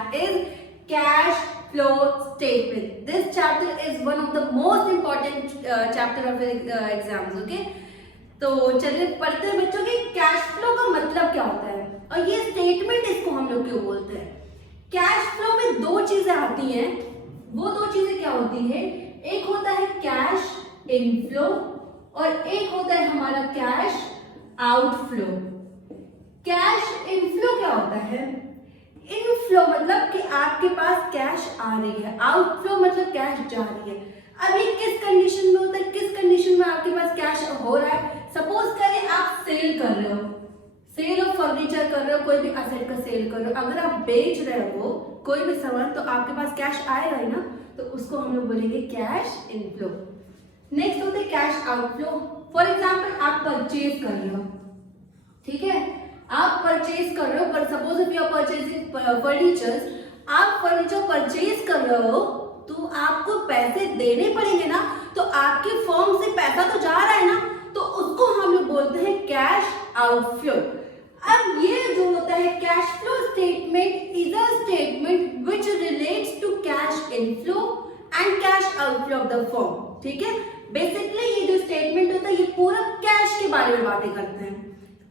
that is cash flow statement. This chapter is one of the most important chapter of exams. Okay, तो चलिए पढ़ते हैं बच्चों कि कैश फ्लो का मतलब क्या होता है और ये स्टेटमेंट इसको हम लोग क्यों बोलते हैं। कैश फ्लो में दो चीजें आती हैं, वो दो चीजें क्या होती है, एक होता है कैश इनफ्लो और एक होता है हमारा कैश आउटफ्लो। कैश इनफ्लो क्या होता है, इनफ्लो मतलब कि आपके पास कैश आ रही है, आउटफ्लो मतलब कैश जा रही है। अब ये किस कंडीशन में होता है, किस कंडीशन में आपके पास कैश हो रहा है। सपोज करें आप सेल कर रहे हो, सेल ऑफ फर्नीचर कर रहे हो, कोई भी असेट का सेल कर रहे हो, अगर आप बेच रहे हो कोई भी सामान तो आपके पास कैश आएगा ही ना, तो उसको हम लोग बोलेंगे कैश इनफ्लो। नेक्स्ट होते हैं कैश आउटफ्लो। फॉर एग्जाम्पल आप परचेज कर रहे हो, ठीक है, आप परचेज कर रहे हो, पर suppose if you are purchasing furnitures, आप फर्नीचर परचेज कर रहे हो तो आपको पैसे देने पड़ेंगे ना, तो आपकी फर्म से पैसा तो जा रहा है ना, तो उसको हम लोग बोलते हैं कैश आउटफ्लो। अब ये जो होता है cash flow statement is a statement which relates to cash inflow and cash outflow of the firm. ठीक है, बेसिकली ये जो स्टेटमेंट होता है ये पूरा कैश के बारे में बातें करते हैं।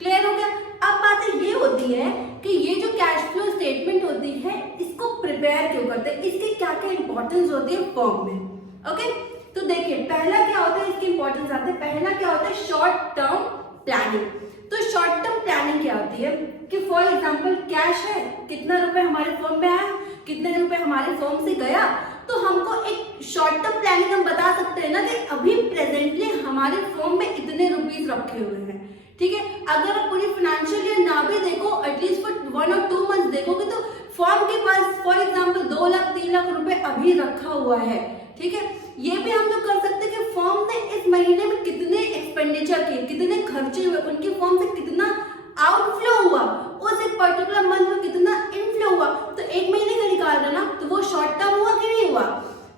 क्लियर हो गया। अब बात ये होती है कि ये जो कैश फ्लो स्टेटमेंट होती है इसको प्रिपेयर क्यों करते हैं, इसकी क्या क्या इंपॉर्टेंस होती है फर्म में। ओके, तो देखिए पहला क्या होता है, इसकी इंपॉर्टेंस आती है, पहला क्या होता है शॉर्ट टर्म प्लानिंग। तो शॉर्ट टर्म प्लानिंग क्या होती है कि फॉर एग्जांपल कैश है, कितना रुपए हमारे फर्म में आया, कितने रुपए हमारे फर्म से गया, तो हमको एक शॉर्ट टर्म प्लानिंग हम बता सकते हैं ना कि अभी प्रेजेंटली हमारे फर्म में इतने रुपीस रखे हुए हैं। ठीक है, अगर आप पूरी फाइनेंशियल ईयर ना भी देखो, एटलीस्ट फॉर 1 और 2 मंथ देखोगे तो फर्म के पास फॉर एग्जांपल 2 लाख 3 लाख रुपए अभी रखा हुआ है। ठीक है, ये भी हम लोग कर सकते हैं कि फर्म ने इस महीने में कितने एक्सपेंडिचर किए, कितने खर्चे हुए, उनकी फर्म से कितना आउटफ्लो हुआ, उस एक पर्टिकुलर मंथ में कितना इनफ्लो हुआ, तो 1 महीने का निकाल रहा ना, तो वो शॉर्ट टर्म हुआ कि नहीं हुआ।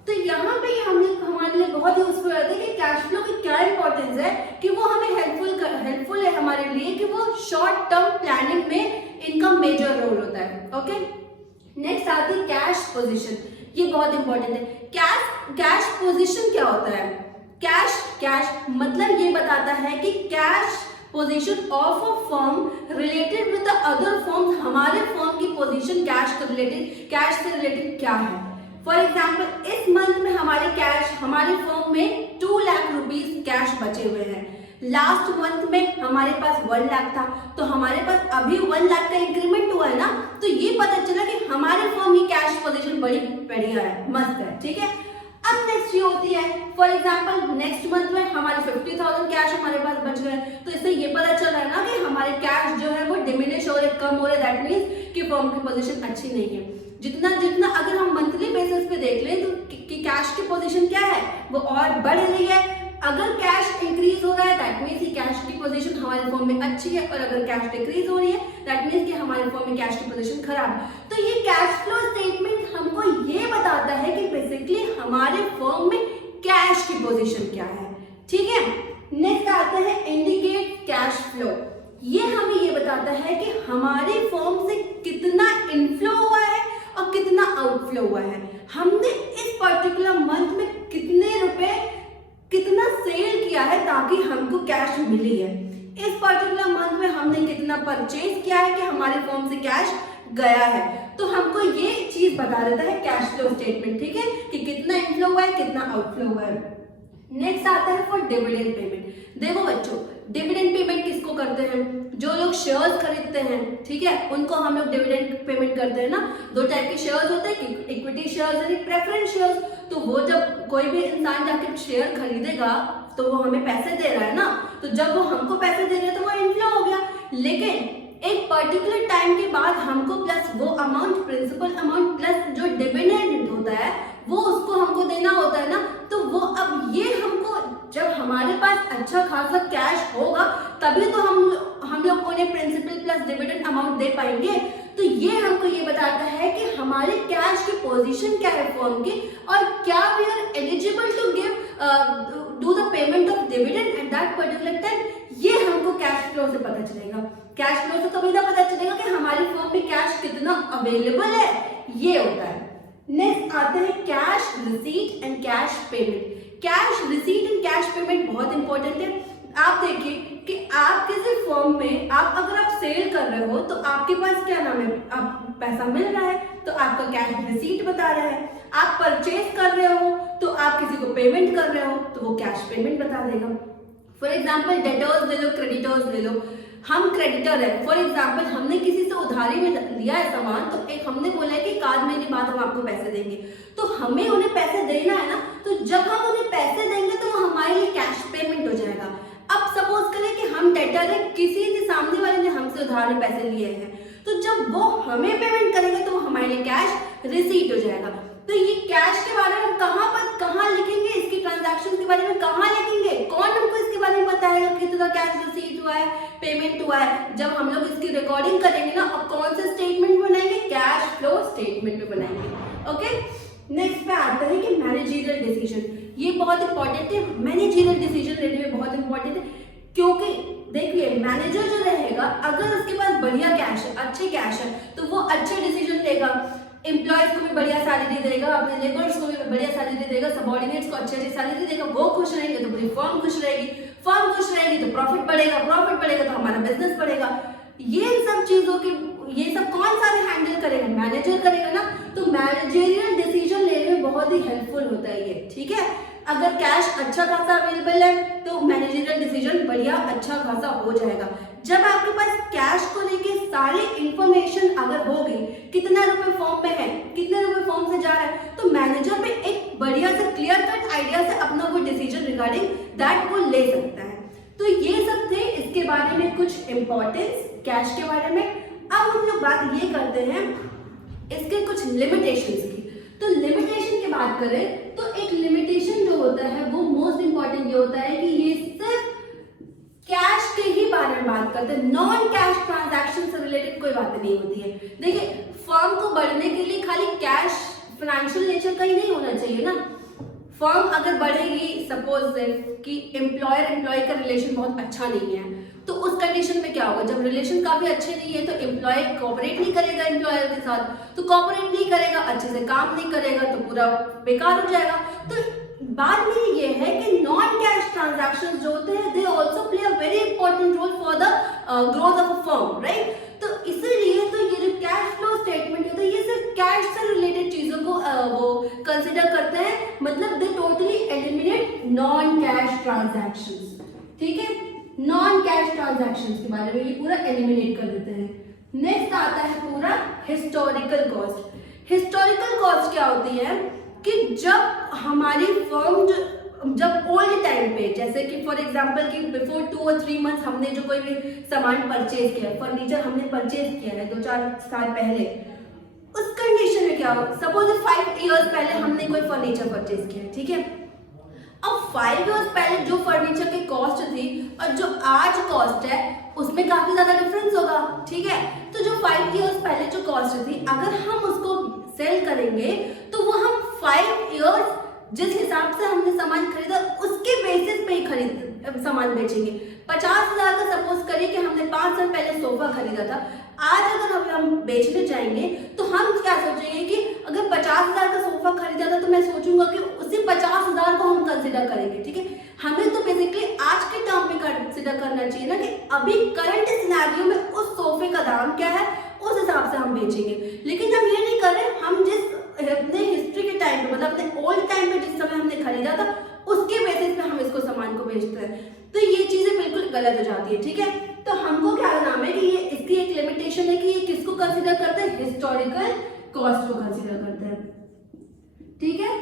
तो यहाँ पे हमारे लिए बहुत यूजफुल रहता है कि कैश फ्लो की क्या इंपॉर्टेंस है, कि वो हमें हेल्पफुल है हमारे लिए कि वो शॉर्ट टर्म प्लानिंग में इनका मेजर रोल होता है। ओके, नेक्स्ट आती है कैश पोजीशन। ये बहुत इंपॉर्टेंट है। कैश पोजीशन क्या होता है, कैश मतलब ये बताता है कि cash position of a firm related with the other firm, हमारे फर्म की पोजीशन कैश से रिलेटेड क्या है। फॉर एग्जाम्पल इस मंथ में हमारे फर्म में 2 लाख रुपीज कैश बचे हुए हैं, लास्ट मंथ में हमारे पास 1 लाख था, तो हमारे पास अभी 1 लाख का इंक्रीमेंट हुआ है ना, तो ये पता चला कि हमारे फर्म की कैश पोजीशन बड़ी बढ़िया है, मस्त है। ठीक है, अब नेक्स्ट ये होती है फॉर एग्जाम्पल नेक्स्ट मंथ में हमारे 50,000 कैश हमारे पास बच गए, तो इससे ये पता चल रहा है ना कि हमारे कैश जो है वो डिमिनिश हो रहे, कम हो रहे, दैट मीन्स कि फर्म की पोजीशन अच्छी नहीं है। जितना अगर हम मंथली बेसिस पे देख लें तो कि कैश की पोजीशन क्या है वो और बढ़ रही है। अगर कैश इंक्रीज हो रहा है दैट मीन्स कि कैश की पोजीशन हमारे फर्म में अच्छी है, और अगर कैश डिक्रीज हो रही है दैट मीन्स कि हमारे फर्म में कैश की पोजीशन खराब है। तो ये कैश फ्लो स्टेटमेंट हमको ये बताता है कि बेसिकली हमारे फर्म में कैश की पोजीशन क्या है। ठीक है, नेक्स्ट आता है इंडिकेट कैश फ्लो। ये हमें ये बताता है कि हमारे फर्म से कितना इनफ्लो हुआ है और कितना आउटफ्लो हुआ है, हमने इस पर्टिकुलर मंथ में कितना सेल किया है ताकि हमको कैश मिली है, इस पर्टिकुलर मंथ में हमने कितना परचेज किया है कि हमारे फर्म से कैश गया है। तो हमको ये चीज बता देता है कैश फ्लो स्टेटमेंट। ठीक है, कि कितना इनफ्लो हुआ है, कितना आउटफ्लो हुआ है। नेक्स्ट आता है फॉर डिविडेंड पेमेंट। देखो बच्चों, डिविडेंड पेमेंट किसको करते हैं, जो लोग शेयर्स खरीदते हैं, ठीक है, उनको हम लोग डिविडेंड पेमेंट करते हैं ना। 2 टाइप के शेयर्स होते हैं, इक्विटी शेयर्स और प्रेफरेंस शेयर्स। तो वो जब कोई भी इंसान जाके शेयर खरीदेगा तो वो हमें पैसे दे रहा है ना, तो जब वो हमको पैसे दे रहे हैं तो वो इनफ्लो हो गया। लेकिन एक पर्टिकुलर टाइम के बाद हमको प्लस वो अमाउंट, प्रिंसिपल अमाउंट प्लस जो डिविडेंड होता है वो उसको हमको देना होता है ना। तो वो अब ये हमको जब हमारे पास अच्छा खासा कैश होगा तभी तो हम लोग उन्हें प्रिंसिपल प्लस डिविडेंड अमाउंट दे पाएंगे। तो ये हमको ये बताता है कि हमारे कैश की पोजीशन क्या है फर्म की, और क्या we are eligible to do the payment of dividend at that particular time. ये हमको कैश फ्लो से पता चलेगा। कैश फ्लो से तो पता चलेगा कि हमारी फर्म में कैश कितना अवेलेबल है, ये होता है। नेक्स्ट आते हैं cash receipt and cash payment. Cash receipt and cash payment बहुत इंपॉर्टेंट है। आप देखिए कि आप किसी फर्म में अगर आप सेल कर रहे हो तो आपके पास क्या नाम है, आप पैसा मिल रहा है तो आपका कैश रिसीट बता रहा है। आप परचेज कर रहे हो तो आप किसी को पेमेंट कर रहे हो तो वो कैश पेमेंट बता देगा। फॉर एग्जाम्पल डेटर्स ले लो, क्रेडिटर्स ले लो। हम क्रेडिटर है, फॉर एग्जाम्पल हमने किसी से उधारी में लिया है सामान, तो एक हमने बोला है कि 1 महीने बाद हम आपको पैसे देंगे, तो हमें उन्हें पैसे देना है ना, तो जब हम उन्हें पैसे देंगे तो वो हमारे लिए कैश पेमेंट हो जाएगा। अब सपोज करें कि हम डेटर है, किसी से सामने वाले ने हमसे उधार में पैसे लिए हैं, तो जब वो हमें पेमेंट करेंगे तो वो हमारे लिए कैश रिसीट हो जाएगा। तो ये कैश के बारे में कहाँ लिखेंगे, इसकी ट्रांजैक्शन के बारे में कहाँ लिखेंगे, कौन हमको इसके बारे में बताएगा कितना कैश रिसीट हुआ है, पेमेंट हुआ है। जब हम लोग इसकी रिकॉर्डिंग करेंगे ना, अब कौन से स्टेटमेंट बनाएंगे, कैश फ्लो स्टेटमेंट में बनाएंगे। ओके, नेक्स्ट पे आता है कि मैनेजरियल डिसीजन। ये बहुत इंपॉर्टेंट है, मैनेजरियल डिसीजन लेने में बहुत इंपॉर्टेंट है, क्योंकि देखिए मैनेजर जो रहेगा अगर उसके पास बढ़िया कैश है, अच्छे कैश है, तो वो अच्छे डिसीजन लेगा। एम्प्लॉयज को भी बढ़िया सैलरी देगा, अपने लेबर्स को भी बढ़िया सैलरी देगा, सबऑर्डिनेट्स को अच्छी सैलरी देगा। वो खुश रहेंगे तो पूरी फर्म खुश रहेगी, फर्म खुश रहेगी तो प्रॉफिट बढ़ेगा, प्रॉफिट बढ़ेगा तो हमारा बिजनेस बढ़ेगा। ये सब चीजों की, ये सब कौन सा हैंडल करेगा, मैनेजर करेगा ना। तो मैनेजरियल डिसीजन लेने में बहुत ही हेल्पफुल होता है ये, ठीक है। अगर कैश अच्छा खासा अवेलेबल है तो मैनेजरियल डिसीजन बढ़िया अच्छा खासा हो जाएगा। जब आपके पास कैश को लेके सारी इंफॉर्मेशन अगर होगी, कितना रुपए फॉर्म में है, कितने रुपए फॉर्म से जा रहा है, तो मैनेजर पे एक बढ़िया से क्लियर कट आइडिया से अपना कोई डिसीजन रिगार्डिंग दैट वो ले सकता है। तो ये सब थे इसके बारे में कुछ इंपॉर्टेंस कैश के बारे में। अब हम लोग बात ये करते हैं इसके कुछ लिमिटेशंस की। तो लिमिटेशन की बात करें तो एक लिमिटेशन जो होता है वो मोस्ट इंपॉर्टेंट ये होता है कि ये सिर्फ कैश के ही बारे में बात करते हैं, नॉन कैश ट्रांजैक्शन से रिलेटेड कोई बात नहीं होती है। देखिए फर्म को बढ़ने के लिए खाली कैश फाइनेंशियल नेचर का ही नहीं होना चाहिए ना। फर्म अगर बढ़ेगी, सपोज कि एम्प्लॉयर एम्प्लॉय का रिलेशन बहुत अच्छा नहीं है, तो उस कंडीशन में क्या होगा, जब रिलेशन काफी अच्छे नहीं है तो एम्प्लॉय कोऑपरेट नहीं करेगा एम्प्लॉयर के साथ, तो कोऑपरेट नहीं करेगा, अच्छे से काम नहीं करेगा, तो पूरा बेकार हो जाएगा। तो बात में ये है कि नॉन कैश ट्रांजैक्शन जो होते हैं they also play a very important role for the growth of a firm, right. तो इसीलिए तो ये जो कैश फ्लो स्टेटमेंट होता है ये सिर्फ कैश से रिलेटेड चीजों को वो कंसिडर करते हैं, मतलब दे totally eliminate non cash transactions, ठीक है। नॉन कैश ट्रांजैक्शंस के बारे में ये पूरा एलिमिनेट कर देते हैं। नेक्स्ट आता है पूरा हिस्टोरिकल कॉस्ट। हिस्टोरिकल कॉस्ट क्या होती है कि जब हमारी फर्म जब ओल्ड टाइम पे, जैसे कि फॉर एग्जांपल कि बिफोर 2 और 3 मंथ्स हमने जो कोई भी सामान परचेज किया, फर्नीचर हमने परचेज किया है 2-4 साल पहले, उस कंडीशन में क्या हो, सपोज 5 इयर्स पहले हमने कोई फर्नीचर परचेज किया, ठीक है। अब 5 इयर्स पहले जो फर्नीचर की कॉस्ट थी और जो आज कॉस्ट है उसमें काफी ज्यादा डिफरेंस होगा, ठीक है। तो जो 5 इयर्स पहले जो कॉस्ट थी अगर हम उसको सेल करेंगे तो वो हम 5 इयर्स जिस हिसाब से हमने सामान खरीदा उसके बेसिस पे ही सामान बेचेंगे। 50,000 का सपोज करिए कि हमने 5 साल पहले सोफा खरीदा था, आज अगर हम बेचने जाएंगे तो हम क्या सोचेंगे कि अगर 50,000 का सोफा खरीदा था तो मैं सोचूंगा कि उसी 50,000 को हम कंसिडर करेंगे, ठीक है। हमें तो बेसिकली आज के टाइम पे कंसिडर करना चाहिए ना कि अभी करंट सिनेरियो में उस सोफे का दाम क्या है, उस हिसाब से हम बेचेंगे। लेकिन हम ये नहीं कर रहे, हम जिस अपने हिस्ट्री के टाइम पे, मतलब अपने ओल्ड टाइम पे जिस समय हमने खरीदा था उसके बेसिस पे हम इसको सामान को बेचते हैं, तो ये चीजें बिल्कुल गलत हो जाती है, ठीक है। तो हमको क्या नाम है कि ये इसकी एक लिमिटेशन है कि ये किसको कंसीडर करते हैं, हिस्टोरिकल कॉस्ट को कंसीडर करते हैं, ठीक है।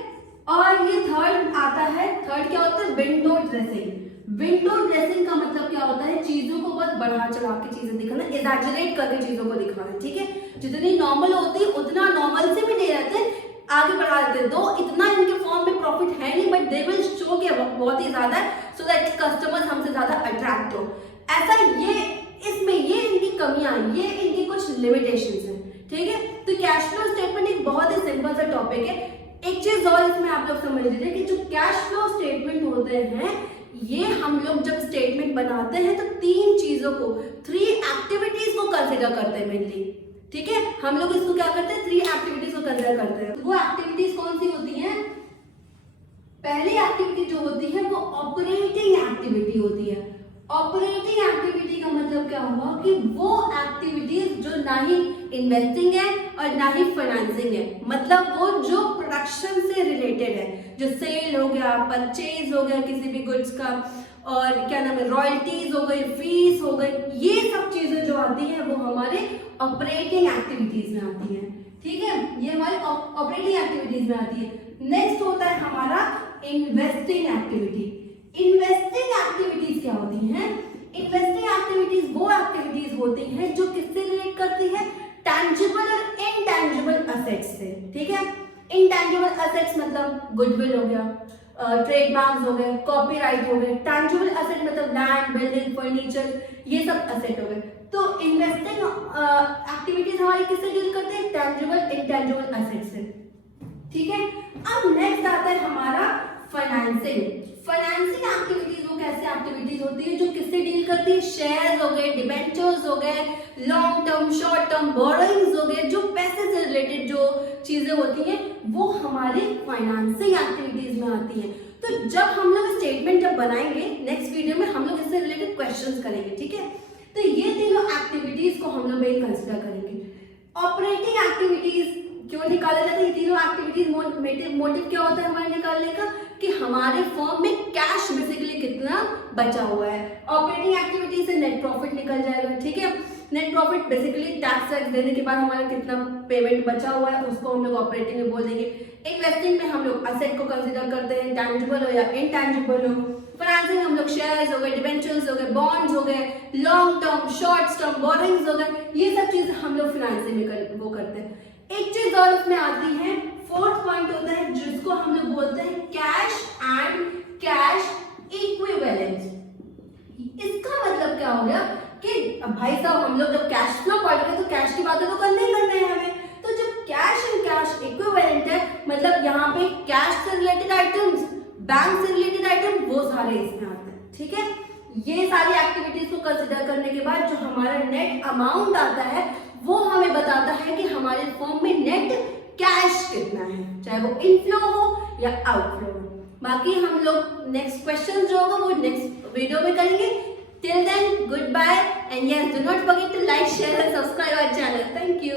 और ये थर्ड आता है, थर्ड क्या होता है, विंडो ड्रेसिंग। विंडो ड्रेसिंग का मतलब क्या होता है, चीजों को बहुत बढ़ा चढ़ा के चीजें दिखाना, एग्जैजरेट करके चीजों को दिखाना, ठीक है। जितनी नॉर्मल होती है उतना नॉर्मल से भी नहीं रहते, आगे बढ़ा देते हैं। दो इतना इनके फॉर्म में प्रॉफिट है नहीं, बट दे विल शो के बहुत ही ज्यादा, सो दैट कस्टमर्स हमसे ज्यादा अट्रैक्ट हो। ऐसा ये इसमें ये इनकी कमियां, ये इनकी कुछ लिमिटेशंस हैं, ठीक है। तो कैश फ्लो स्टेटमेंट एक बहुत ही सिंपल सा टॉपिक है। एक चीज और इसमें आप लोग समझ लीजिए कि जो कैश फ्लो स्टेटमेंट होते हैं ये हम लोग जब स्टेटमेंट बनाते हैं तो 3 चीजों को, 3 एक्टिविटीज को कंसिडर करते हैं मेनली, ठीक है। हम लोग इसको क्या करते हैं, 3 एक्टिविटीज को कंसिडर करते हैं। वो एक्टिविटीज कौन सी होती हैं? पहली एक्टिविटी जो होती है वो ऑपरेटिंग एक्टिविटी होती है। ऑपरेटिंग एक्टिविटी का मतलब क्या हुआ कि वो एक्टिविटीज जो ना ही इन्वेस्टिंग है और ना ही फाइनेंसिंग है, मतलब वो जो प्रोडक्शन से रिलेटेड है, जो सेल हो गया, परचेज हो गया किसी भी गुड्स का, और क्या नाम है, रॉयल्टीज हो गई, फीस हो गई, ये सब चीजें जो आती हैं वो हमारे ऑपरेटिंग एक्टिविटीज में आती हैं। ठीक है, ये हमारी ऑपरेटिंग एक्टिविटीज में आती है। नेक्स्ट होता है हमारा इन्वेस्टिंग एक्टिविटी। इन्वेस्टिंग एक्टिविटीज क्या होती हैं? इन्वेस्टिंग एक्टिविटीज वो एक्टिविटीज होती हैं जो किससे रिलेट करती है? टैंजिबल और इनटैंजिबल असेट्स से। ठीक है, इनटैंजिबल असेट्स मतलब गुडविल हो गया, ट्रेडमार्क्स हो गए, कॉपीराइट हो गए। टैंजिबल असेट मतलब लैंड, बिल्डिंग, फर्नीचर, ये सब असेट हो गए। तो इन्वेस्टिंग एक्टिविटीज हमारी किससे डील करते हैं? टैंजिबल, इनटैंजिबल असेट से। ठीक है, अब नेक्स्ट आता है हमारा फाइनेंसिंग। फाइनेंसिंग एक्टिविटीज वो कैसे एक्टिविटीज होती है जो किससे डील करती है? शेयर्स हो गए, डिबेंचर्स हो गए, long term, short term borrowings हो गए, जो पैसे से रिलेटेड जो चीजें होती हैं वो हमारी फाइनेंसिंग एक्टिविटीज में आती हैं। तो जब हम लोग स्टेटमेंट जब बनाएंगे नेक्स्ट वीडियो में, हम लोग इससे रिलेटेड क्वेश्चंस करेंगे। ठीक है, तो ये तीनों एक्टिविटीज को हम लोग मेन कंसिडर करेंगे। ऑपरेटिंग एक्टिविटीज क्यों निकाले जाते हैं? ये तीनों एक्टिविटीज मोटिव क्या होता है हमारे निकालने का? कि हमारे फर्म में कैश बेसिकली कितना बचा हुआ है। ऑपरेटिंग एक्टिविटी से नेट प्रॉफिट निकल जाएगा। ठीक है, नेट प्रॉफिट बेसिकली टैक्स देने के बाद हमारा कितना पेमेंट बचा हुआ है उसको हम लोग ऑपरेटिंग में बोल देंगे। इन्वेस्टिंग में हम लोग असेट को कंसीडर करते हैं, टैंजिबल हो या इनटैंजिबल हो। फाइनेंसिंग हम लोग शेयर्स हो गए, डिबेंचर्स हो गए, बॉन्ड्स हो गए, long term, short term borrowings हो गए, ये सब चीजें हम लोग फाइनेंसिंग में वो करते हैं। एक चीज और इसमें आती है, फोर्थ पॉइंट होता है जिसको हम लोग बोलते हैं कैश एंड कैश इक्विवेलेंट। इसका मतलब क्या हो गया कि भाई साहब हम लोग जब कैश फ्लो पढ़ रहे हैं तो कैश की बातें तो करने ही करने हैं हमें। तो जब कैश एंड कैश इक्विवेलेंट है मतलब यहाँ पे कैश से रिलेटेड आइटम्स, बैंक से रिलेटेड आइटम, वो सारे इसमें आते हैं। ठीक है, ये सारी एक्टिविटीज को कंसिडर करने के बाद जो हमारा नेट अमाउंट आता है वो हमें बताता है कि हमारे फॉर्म में नेट कैश कितना है, चाहे वो इनफ्लो हो या आउटफ्लो हो। बाकी हम लोग नेक्स्ट क्वेश्चन जो होगा वो नेक्स्ट वीडियो में करेंगे। Till then, goodbye, and yes, do not forget to like, share and subscribe our channel. Thank you.